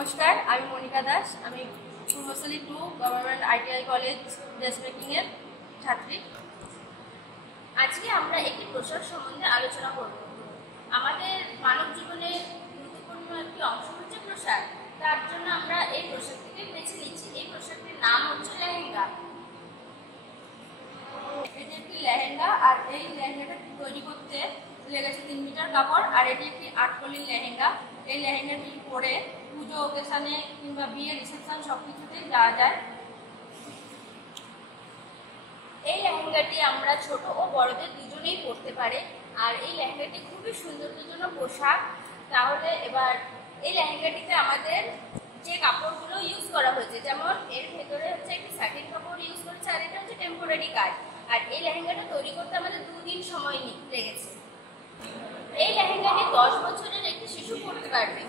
নমস্কার, আমি মনিকা দাস। আমি Purbasthali 2 government ITI college dress making এর ছাত্রী। আজকে আমরা একটি পোশাক সম্বন্ধে আলোচনা করব। আমাদের মানব জীবনের গুরুত্বপূর্ণ একটি অংশ হচ্ছে পোশাক। তার জন্য আমরা এই পোশাকটিকে বেছে নিচ্ছি। এই পোশাকটির নাম হচ্ছে লেহেঙ্গা। এটি একটি লেহেঙ্গা, আর এই লেহেঙ্গাটা তৈরি করতে লেগেছে 3 মিটার কাপড়। আর এটি একটি 8 কলির লেহেঙ্গা। এই লেহেঙ্গাটি পরে পুজো ওকেশনে কিংবা বিয়ে রিসেপশন সবকিছুতেই যাওয়া যায়। এই লেহেঙ্গাটি আমরা ছোট ও বড়দের দুজনেই পরতে পারে। আর এই লেহেঙ্গাটি খুবই সৌন্দর্যজনক পোশাক। তাহলে এবার এই লেহেঙ্গাটিতে আমাদের যে কাপড়গুলো ইউজ করা হয়েছে, যেমন এর ভেতরে হচ্ছে একটি স্যাটিন কাপড় ইউজ করেছে, আর এটা হচ্ছে টেম্পোরারি কাজ। আর এই লেহেঙ্গাটা তৈরি করতে আমাদের 2 দিন সময় লেগেছে। এই লেহেঙ্গাটি 10 বছরের একটি শিশু পরতে পারবে।